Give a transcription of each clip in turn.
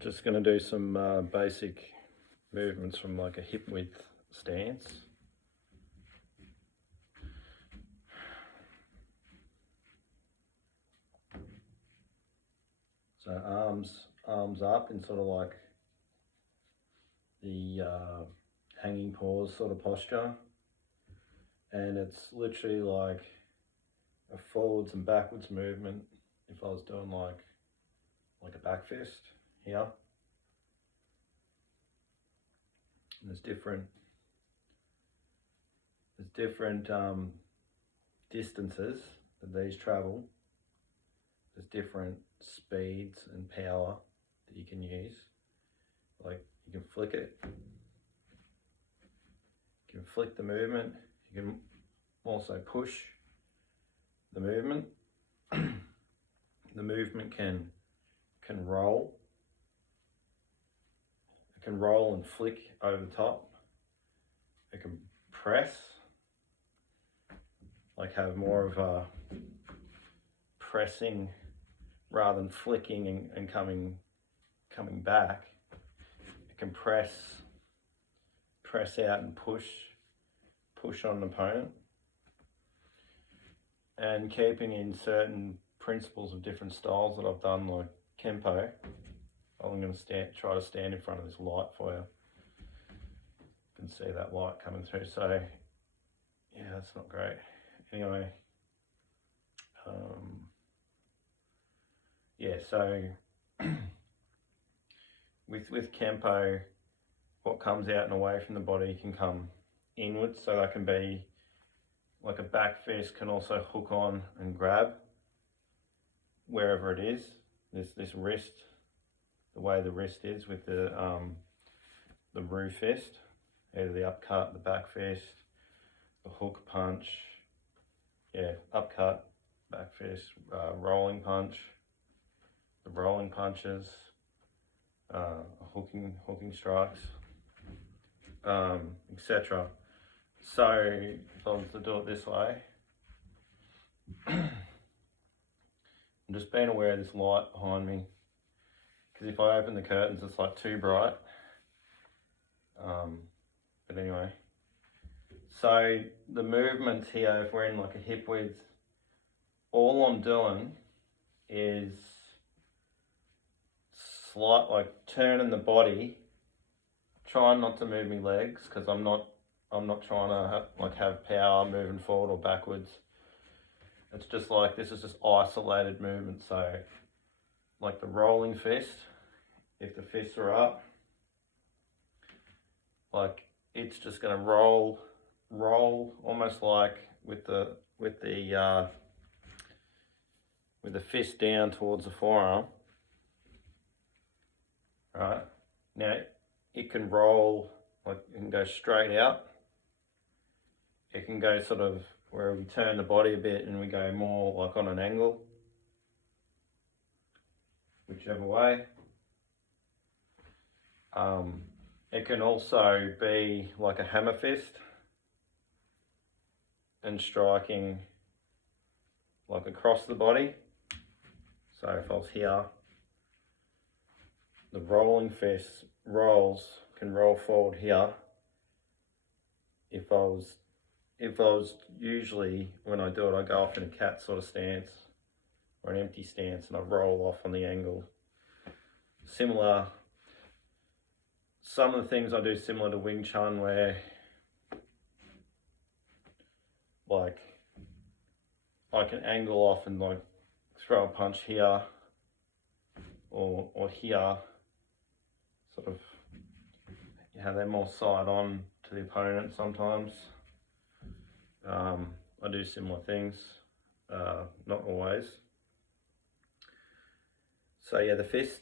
Just going to do some basic movements from like a hip width stance. So arms up in sort of like the hanging paws sort of posture, and it's literally like a forwards and backwards movement. If I was doing like a back fist here, and there's different distances that these travel. There's different speeds and power that you can use. Like you can flick it, you can flick the movement, you can also push the movement. The movement can roll. It can roll and flick over the top. It can press, like have more of a pressing rather than flicking and coming back. It can press out and push on an opponent, and keeping in certain principles of different styles that I've done, like Kempo. I'm going to try to stand in front of this light for you. You can see that light coming through, so yeah, that's not great. Anyway, yeah, so with Kempo, what comes out and away from the body can come inwards, so that can be like a back fist, can also hook on and grab wherever it is. This wrist, the way the wrist is with the Roo Fist, either the upcut, the back fist, the hook punch, yeah, upcut, back fist, rolling punch, the rolling punches, hooking strikes, etc. So if I was to do it this way, I'm just being aware of this light behind me, because if I open the curtains it's like too bright. But anyway, so the movements here, if we're in like a hip width, all I'm doing is like turning the body, trying not to move my legs, because I'm not trying to have power moving forward or backwards. It's just like, this is just isolated movement. So like the rolling fist, if the fists are up, like it's just going to roll almost like with the fist down towards the forearm. Right, now it can roll, like it can go straight out. It can go sort of where we turn the body a bit and we go more like on an angle, whichever way. It can also be like a hammer fist and striking like across the body. So if I was here, the rolling fist can roll forward here. If I was usually, when I do it, I go off in a cat sort of stance or an empty stance, and I roll off on the angle. Similar, some of the things I do similar to Wing Chun, where like I can angle off and like throw a punch here or here, sort of, yeah, they're more side on to the opponent sometimes. I do similar things, not always. So yeah, the fist,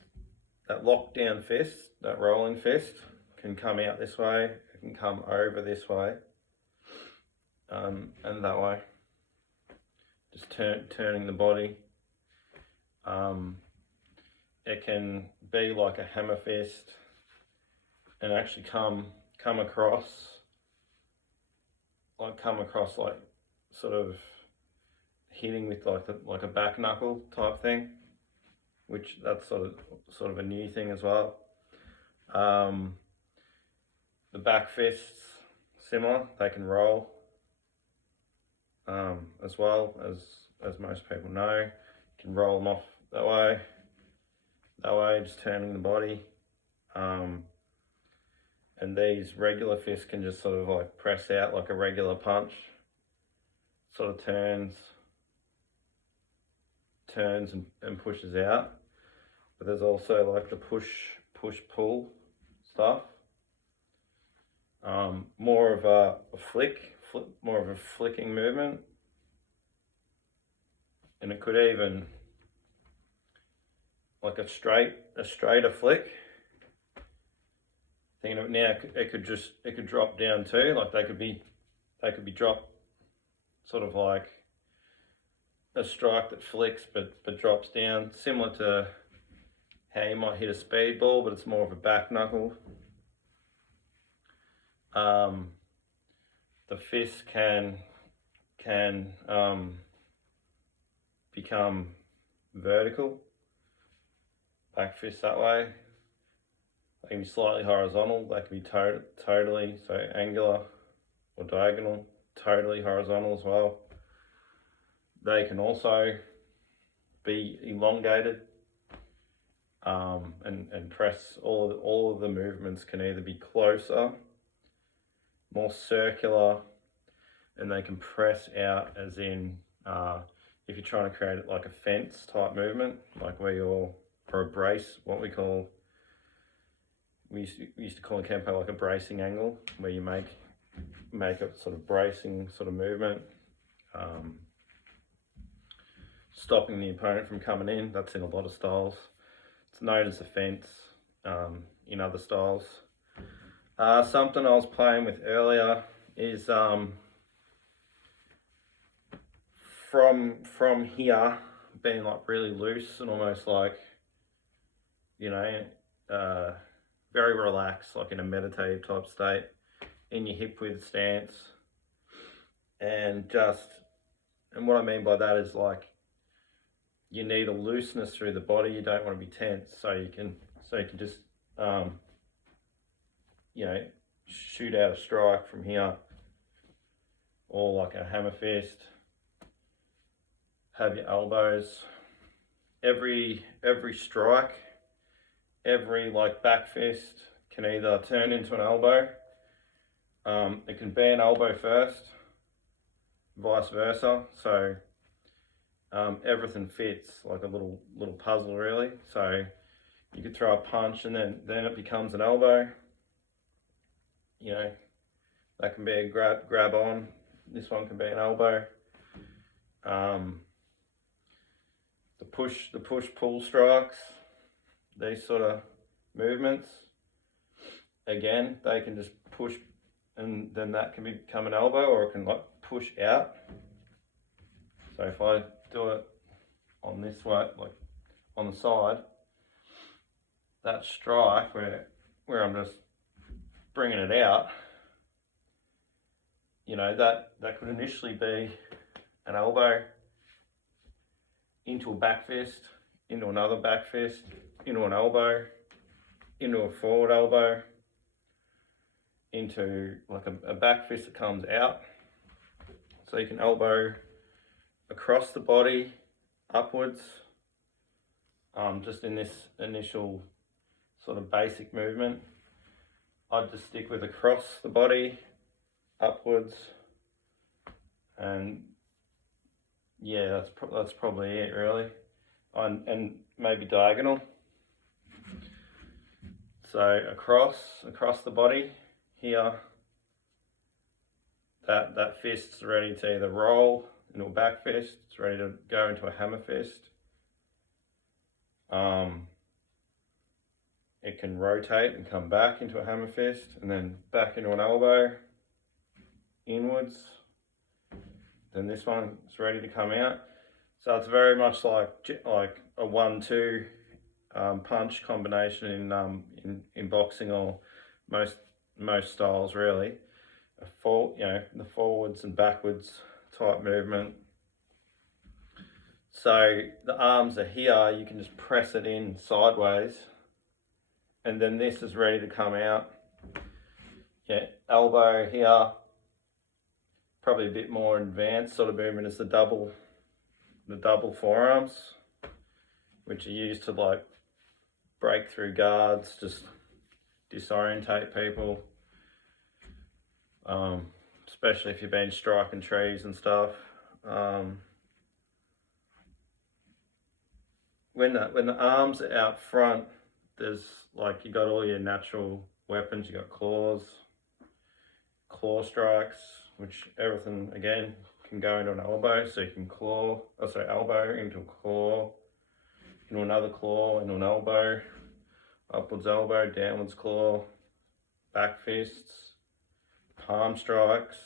that lockdown fist, that rolling fist, can come out this way, it can come over this way, and that way. Just turning the body. It can be like a hammer fist and actually come across like sort of hitting with like a back knuckle type thing. which that's sort of a new thing as well. The back fists, similar, they can roll as well, as most people know. You can roll them off that way, just turning the body. And these regular fists can just sort of like press out like a regular punch, sort of turns and pushes out. But there's also like the push pull stuff. More of a flick, more of a flicking movement, and it could even like a straighter flick. Thinking of it now, it could drop down too. Like they could be dropped, sort of like a strike that flicks but drops down, similar to how you might hit a speed ball, but it's more of a back knuckle. The fist can become vertical, back fist that way. They can be slightly horizontal, they can be totally, so angular or diagonal, totally horizontal as well. They can also be elongated, and press. All of the movements can either be closer, more circular, and they can press out, as in if you're trying to create like a fence type movement, like where you're, or a brace, what we used to call in Kempo like a bracing angle, where you make a sort of bracing sort of movement, stopping the opponent from coming in. That's in a lot of styles. It's known as a fence in other styles. Something I was playing with earlier is from here being like really loose and almost like, you know, very relaxed, like in a meditative type state, in your hip width stance, and what I mean by that is like you need a looseness through the body. You don't want to be tense, so you can just you know, shoot out a strike from here, or like a hammer fist. Have your elbows, every strike, every like back fist can either turn into an elbow. It can be an elbow first, vice versa. So everything fits like a little puzzle really. So you could throw a punch and then it becomes an elbow. You know, that can be a grab on. This one can be an elbow. The push pull strikes, these sort of movements, again, they can just push, and then that can become an elbow, or it can like push out. So if I do it on this way, like on the side, that strike where I'm just bringing it out, you know, that could initially be an elbow into a back fist, into another back fist, into an elbow, into a forward elbow, into like a back fist that comes out. So you can elbow across the body, upwards, just in this initial sort of basic movement. I'd just stick with across the body, upwards, and yeah, that's probably it really. And maybe diagonal. So across the body here, that fist's ready to either roll into a back fist, it's ready to go into a hammer fist. It can rotate and come back into a hammer fist, and then back into an elbow, inwards. Then this one is ready to come out. So it's very much like a 1-2 punch combination in boxing, or most styles really. The forwards and backwards type movement. So the arms are here, you can just press it in sideways, and then this is ready to come out. Yeah, elbow here, probably a bit more advanced sort of movement is the double forearms, which are used to like break through guards, just disorientate people, especially if you've been striking trees and stuff. When the arms are out front, there's like you got all your natural weapons. You got claw strikes, which everything again can go into an elbow. So you can elbow into a claw, into another claw, into an elbow, upwards elbow, downwards claw, back fists, palm strikes,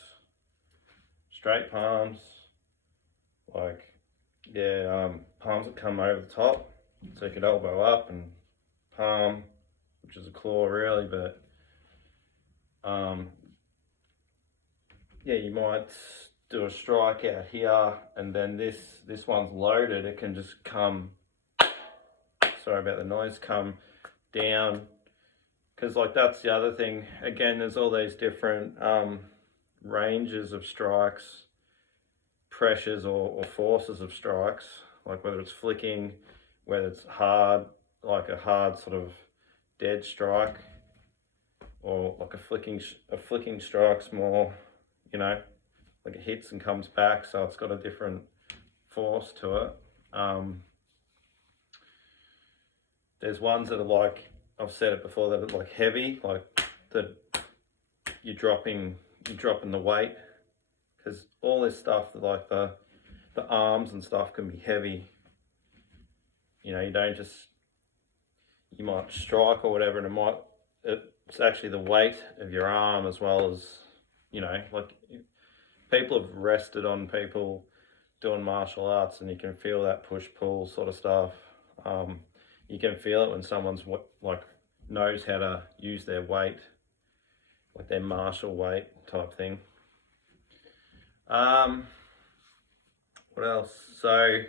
straight palms, like palms that come over the top, so you could elbow up and palm, which is a claw really, but you might do a strike out here, and then this one's loaded. It can just come, sorry about the noise, come down, because like that's the other thing. Again, there's all these different ranges of strikes, pressures or forces of strikes, like whether it's flicking, whether it's hard, like a hard sort of dead strike, or like a flicking strike's more, like it hits and comes back, so it's got a different force to it. There's ones that are like, I've said it before, that are like heavy, like that you're dropping the weight, because all this stuff, like the arms and stuff, can be heavy. You don't just, you might strike or whatever, and it's actually the weight of your arm as well as, like people have rested on people doing martial arts, and you can feel that push-pull sort of stuff. You can feel it when someone's like knows how to use their weight, like their martial weight type thing. What else? So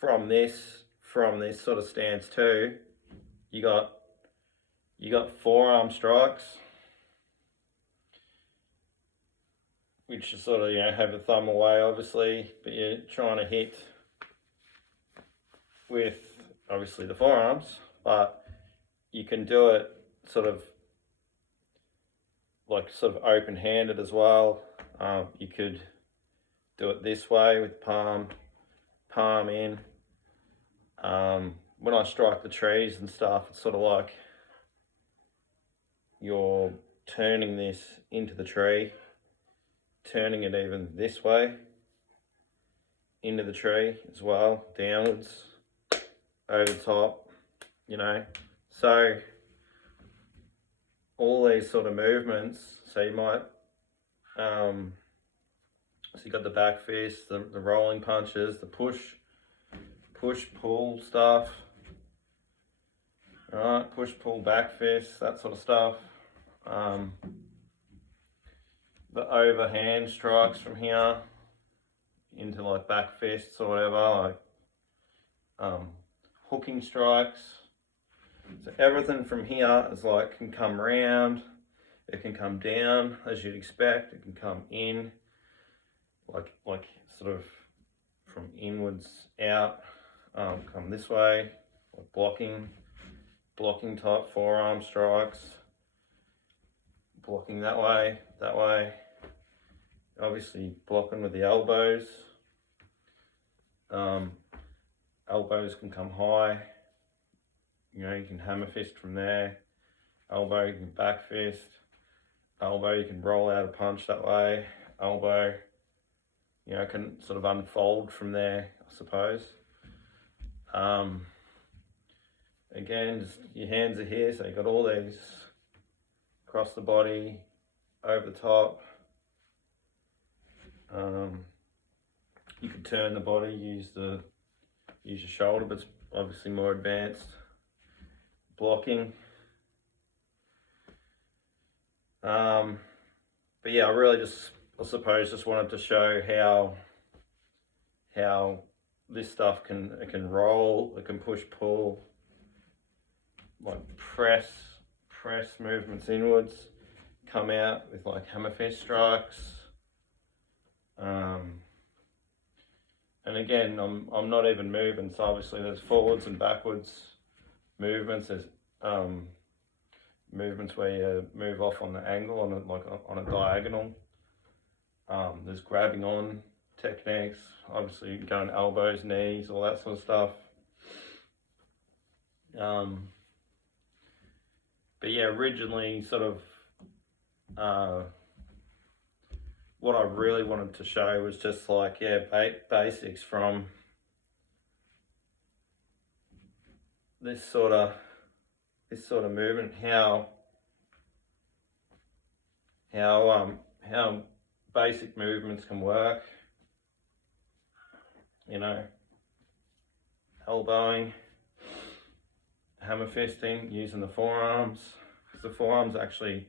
from this sort of stance too, you got forearm strikes, which is sort of, have the thumb away obviously, but you're trying to hit with obviously the forearms, but you can do it sort of open-handed as well. You could do it this way with palm in. When I strike the trees and stuff, it's sort of like you're turning this into the tree, turning it even this way into the tree as well, downwards, over the top, so all these sort of movements. So you might so you got the back fist, the rolling punches, the push pull stuff, alright, push pull back fist, that sort of stuff. The overhand strikes from here into like back fists or whatever, like hooking strikes. So everything from here is like, can come round, it can come down as you'd expect, it can come in, like sort of from inwards out, come this way, like blocking type forearm strikes, blocking that way, obviously blocking with the elbows. Elbows can come high, you can hammer fist from there, elbow, you can back fist, elbow, you can roll out a punch that way, elbow, can sort of unfold from there, I suppose. Again, just your hands are here, so you've got all these across the body, over the top. You could turn the body, use your shoulder, but it's obviously more advanced. Blocking. But yeah, I suppose just wanted to show how this stuff can roll, it can push pull, like press movements inwards, come out with like hammer fist strikes. And again, I'm not even moving, so obviously there's forwards and backwards movements. There's movements where you move off on the angle, on a diagonal. There's grabbing on techniques, obviously going elbows, knees, all that sort of stuff. But yeah, originally sort of what I really wanted to show was just like, yeah, basics from this sort of movement, how basic movements can work, you know, elbowing, hammer fisting, using the forearms, because the forearms actually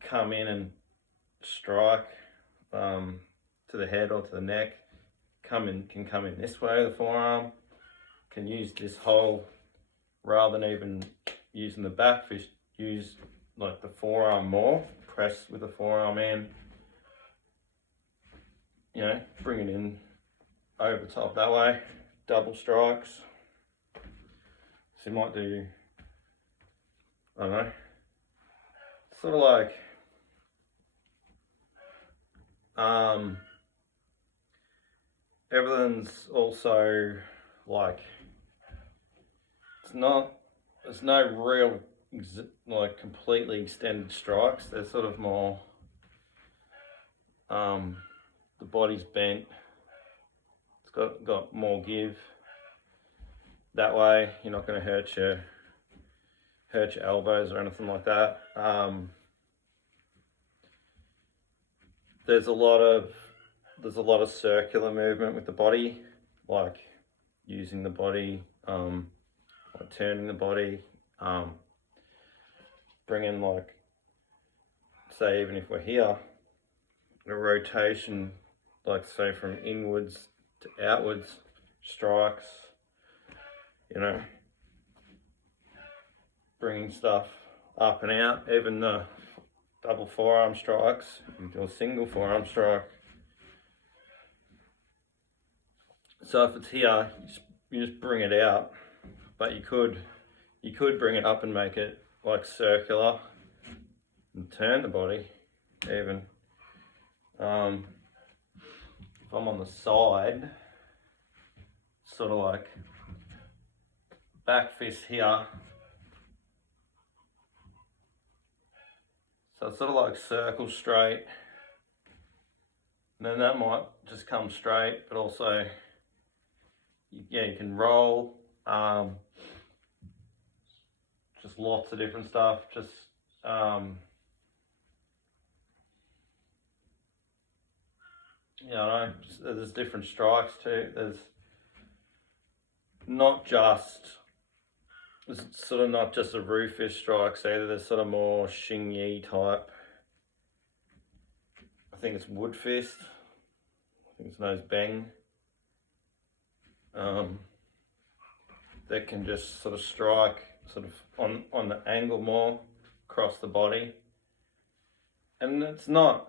come in and strike to the head or to the neck. Can come in this way, the forearm can use this whole, rather than even using the back fist, use like the forearm more, press with the forearm in, you know, bring it in over top that way, double strikes. So you might do, I don't know, sort of like everything's also like, there's no real like completely extended strikes. They're sort of more, the body's bent, it's got more give. That way you're not going to hurt your elbows or anything like that. There's a lot of circular movement with the body, like using the body, like turning the body, bringing, like, say even if we're here, a rotation, like say from inwards to outwards strikes, you know, bringing stuff up and out, even the double forearm strikes, you do a single forearm strike. So if it's here, you just bring it out, but you could bring it up and make it like circular and turn the body even. If I'm on the side, sort of like back fist here. So it's sort of like circle straight. And then that might just come straight, but also, yeah, you can roll. Just lots of different stuff. Just you know, there's different strikes too. There's sort of not just a Roo Fist strikes either. There's sort of more Xing Yi type. I think it's Wood Fist. I think it's known as Bang. That can just sort of strike sort of on the angle more across the body. And it's not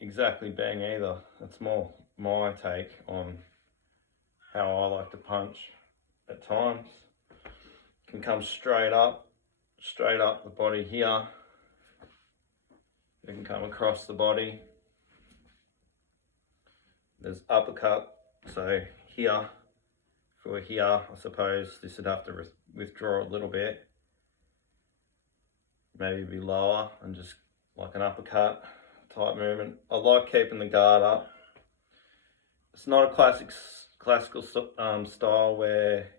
exactly bang either. It's more my take on how I like to punch at times. Can come straight up the body here. It can come across the body. There's uppercut, so here, if we're here, I suppose this would have to withdraw a little bit. Maybe be lower and just like an uppercut type movement. I like keeping the guard up. It's not a classical style where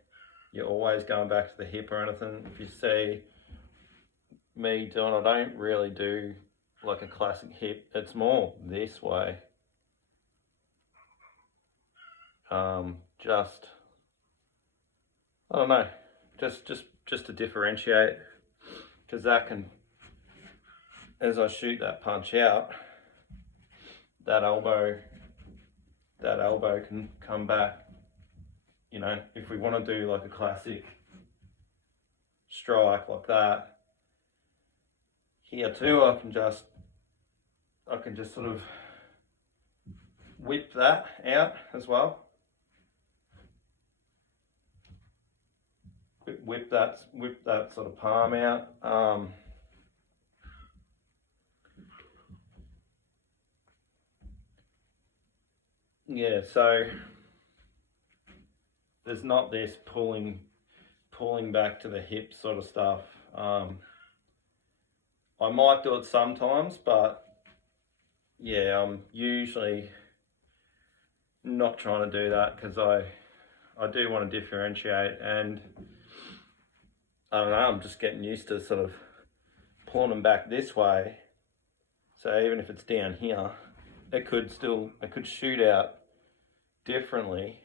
you're always going back to the hip or anything. If you see me doing, I don't really do like a classic hip. It's more this way. Just, I don't know, just to differentiate, because that can, as I shoot that punch out, that elbow can come back. You know, if we want to do like a classic strike like that, here too, I can just sort of whip that out as well. Whip that sort of palm out. Yeah, so there's not this pulling back to the hip sort of stuff. I might do it sometimes, but yeah, I'm usually not trying to do that because I do want to differentiate, and I don't know, I'm just getting used to sort of pulling them back this way. So even if it's down here, it could shoot out differently.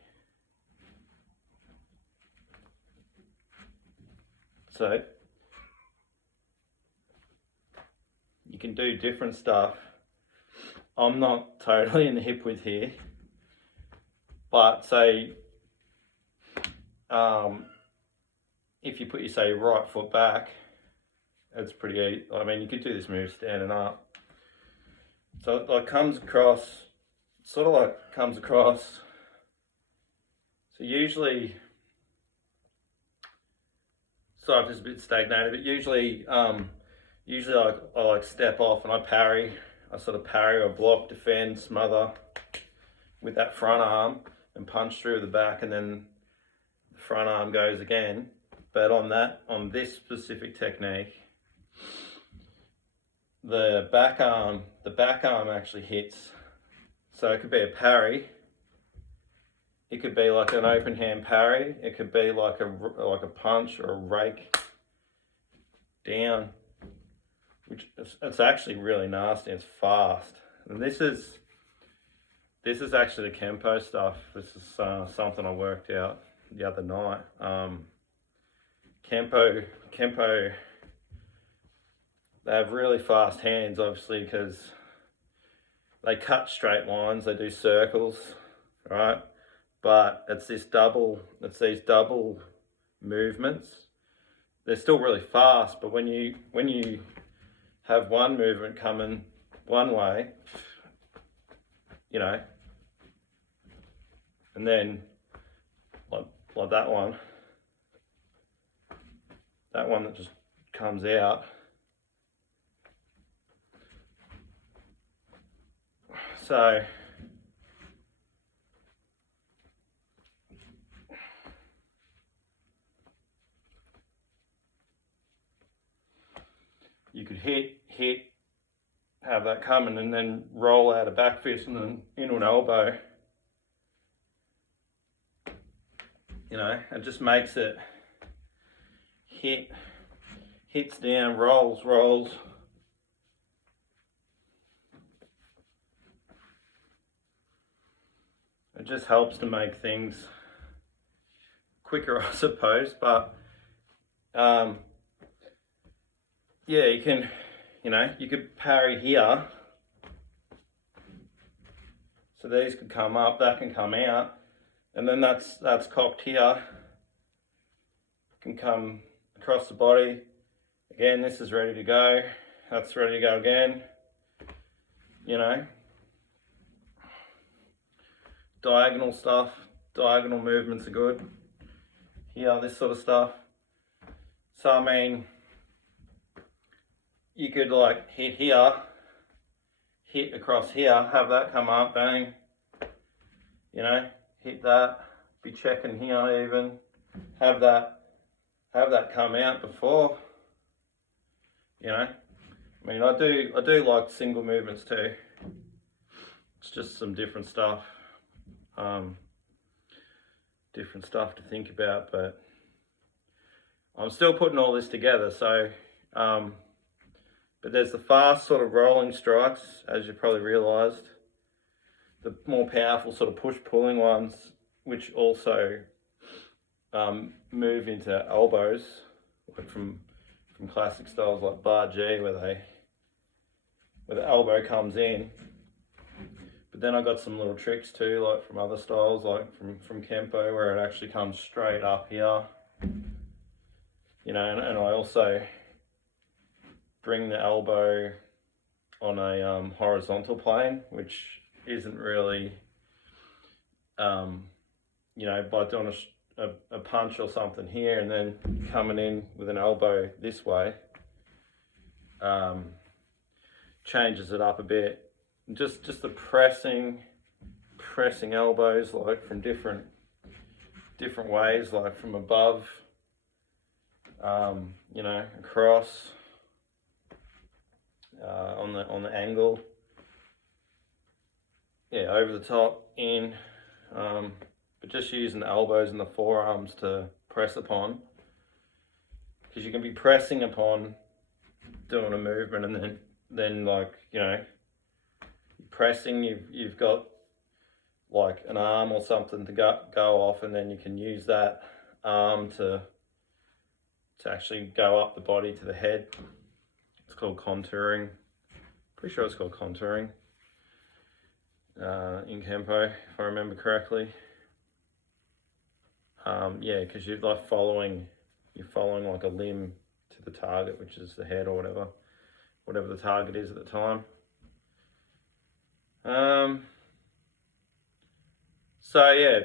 So you can do different stuff. I'm not totally in the hip width here, but say if you put your, say, right foot back, it's pretty easy. I mean, you could do this move standing up. So it like comes across, sort of like comes across. So usually, sorry if it's a bit stagnated, but usually I like step off and I parry. I sort of parry or block, defend, smother with that front arm and punch through the back, and then the front arm goes again. But on this specific technique, the back arm actually hits. So it could be a parry. It could be like an open hand parry. It could be like a punch or a rake down, which it's actually really nasty. It's fast, and this is actually the Kempo stuff. This is something I worked out the other night. Kempo, they have really fast hands, obviously, because they cut straight lines, they do circles, right? But it's these double movements. They're still really fast, but when you have one movement coming one way, you know, and then like that one that just comes out. So you could hit, have that coming, and then roll out a back fist and then into an elbow. You know, it just makes it hits down, rolls. It just helps to make things quicker, I suppose. But yeah, you can, you could parry here. So these could come up, that can come out, and then that's cocked here. Can come across the body. Again, this is ready to go. That's ready to go again. Diagonal stuff, diagonal movements are good. Here, this sort of stuff. So I mean, you could like hit here, hit across here, have that come up, bang, hit that, be checking here even, have that come out before, I mean, I do like single movements too. It's just some different stuff to think about, but I'm still putting all this together. So but there's the fast sort of rolling strikes, as you probably realized, the more powerful sort of push-pulling ones, which also move into elbows, like from classic styles like Bar G, where the elbow comes in. But then I got some little tricks too, like from other styles, like from Kempo, where it actually comes straight up here. You know, and I also bring the elbow on a horizontal plane, which isn't really, you know, by doing a punch or something here and then coming in with an elbow this way, changes it up a bit. Just the pressing elbows, like from different ways, like from above, you know, across, on the angle, yeah, over the top, in, but just using the elbows and the forearms to press upon, because you can be pressing upon, doing a movement, and then like, you know, pressing, you've got like an arm or something to go off, and then you can use that arm to actually go up the body to the head. It's called contouring. Pretty sure it's called contouring in Kempo, if I remember correctly. Yeah, because you're like following like a limb to the target, which is the head or whatever the target is at the time. So yeah,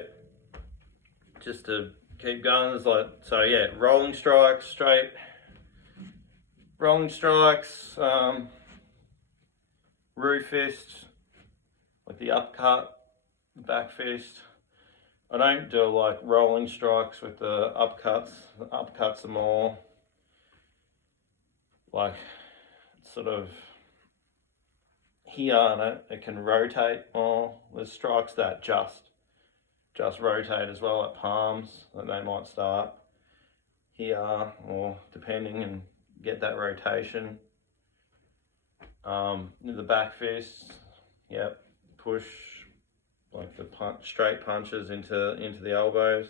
just to keep going, there's like, so yeah, rolling strikes, straight rolling strikes, Roo Fist, like the upcut, the back fist. I don't do like rolling strikes with the upcuts. The upcuts are more like sort of here, and it can rotate more. There's strikes that just rotate as well, like palms, that they might start here or depending, and get that rotation. The back fist, yep, push like the straight punches into the elbows,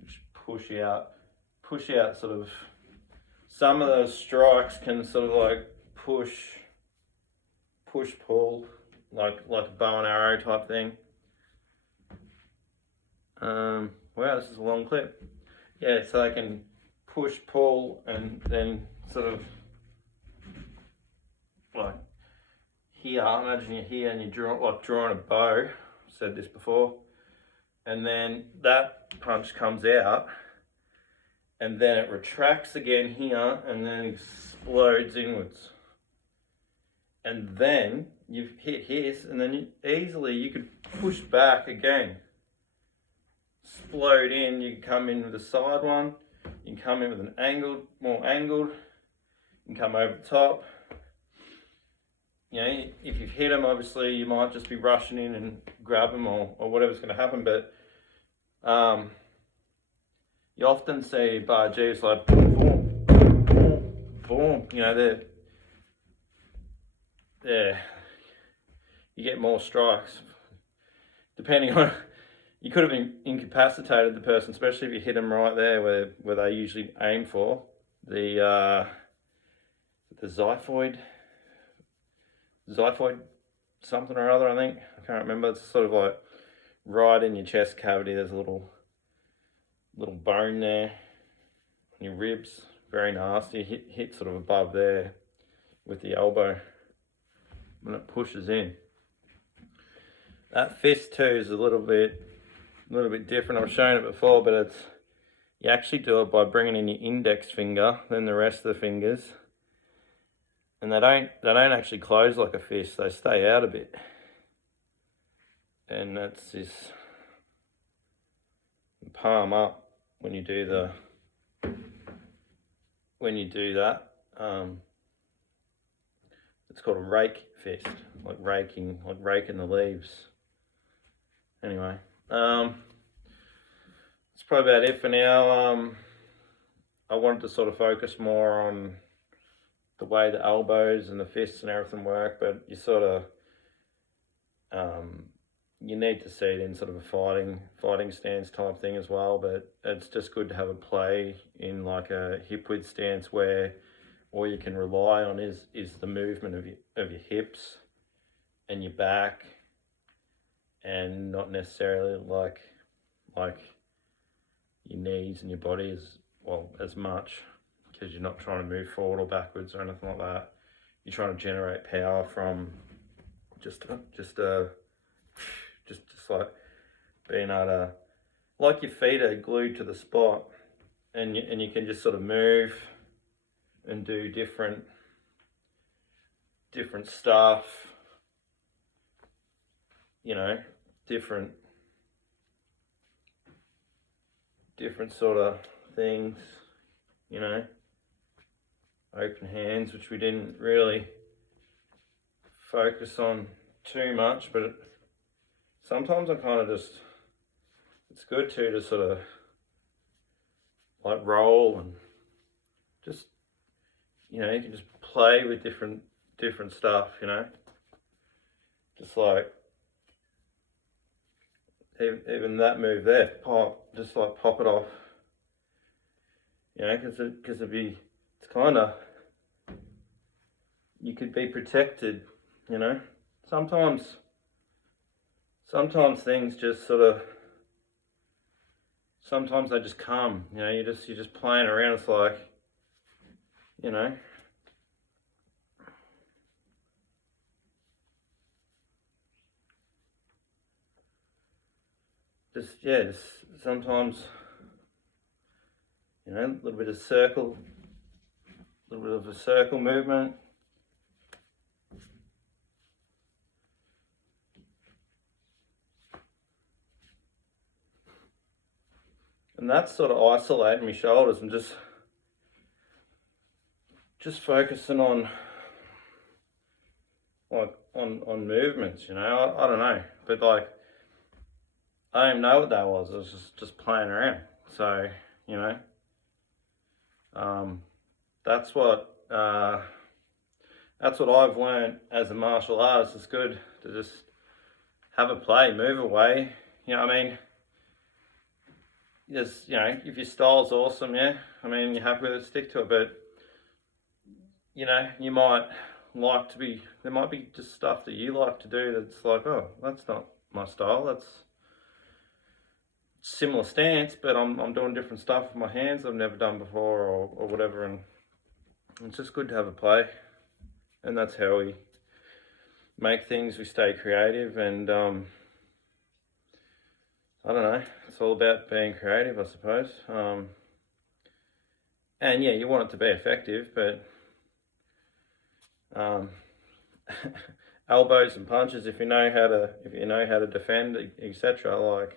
which push out sort of. Some of those strikes can sort of like push pull, like a bow and arrow type thing. Wow, this is a long clip. Yeah, so I can push, pull, and then sort of like here. Imagine you're here and you're drawing a bow. I've said this before, and then that punch comes out, and then it retracts again here, and then explodes inwards. And then you've hit his, and then you could push back again. Explode in, you can come in with a side one, you can come in with an more angled, you can come over the top. You know, if you've hit them, obviously you might just be rushing in and grab them or whatever's going to happen, but you often see bar Gs like boom, boom, boom, boom. You know, you get more strikes depending on. You could have incapacitated the person, especially if you hit them right there where they usually aim for. The xiphoid something or other, I think. I can't remember. It's sort of like right in your chest cavity. There's a little bone there on your ribs. Very nasty. Hit sort of above there with the elbow when it pushes in. That fist too is a little bit different. I've shown it before, but you actually do it by bringing in your index finger, then the rest of the fingers, and they don't actually close like a fist. They stay out a bit, and that's this palm up when you do that. It's called a rake fist, like raking the leaves. Anyway. That's probably about it for now. I wanted to sort of focus more on the way the elbows and the fists and everything work, but you sort of you need to see it in sort of a fighting stance type thing as well. But it's just good to have a play in like a hip width stance where all you can rely on is the movement of your hips and your back, and not necessarily like your knees and your body as much, because you're not trying to move forward or backwards or anything like that. You're trying to generate power from just like being able to, like your feet are glued to the spot, and you can just sort of move and do different stuff, you know, different sort of things, you know, open hands, which we didn't really focus on too much, but sometimes I kind of just, it's good too to sort of like roll and just, you know, you can just play with different stuff, you know, just like even that move there, just like pop it off, you know, because it's kind of, you could be protected, you know. Sometimes things just sort of, sometimes they just come, you know. You're just playing around. It's like, you know, just sometimes, you know, a little bit of a circle movement. And that's sort of isolating my shoulders and just focusing on like on movements, you know. I don't know, but like I didn't know what that was. I was just playing around. So, you know, that's what I've learned as a martial artist. It's good to just have a play, move away. You know what I mean? Just, you know, if your style's awesome, yeah, I mean, you're happy with it, stick to it. But, you know, you might like to be, there might be just stuff that you like to do that's like, oh, that's not my style. That's similar stance, but I'm doing different stuff with my hands I've never done before, or whatever. And it's just good to have a play. And that's how we make things, we stay creative. And I don't know, it's all about being creative, I suppose. And yeah, you want it to be effective, but elbows and punches, if you know how to defend, etc., like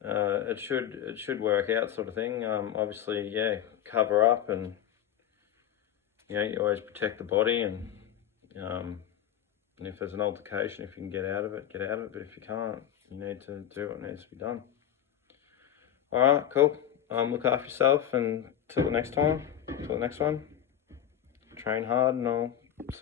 it should work out, sort of thing. Obviously, yeah, cover up, and you know, you always protect the body, and if there's an altercation, if you can get out of it, get out of it. But if you can't, you need to do what needs to be done. All right, cool. Look after yourself, and till the next time, till the next one. Train hard, and I'll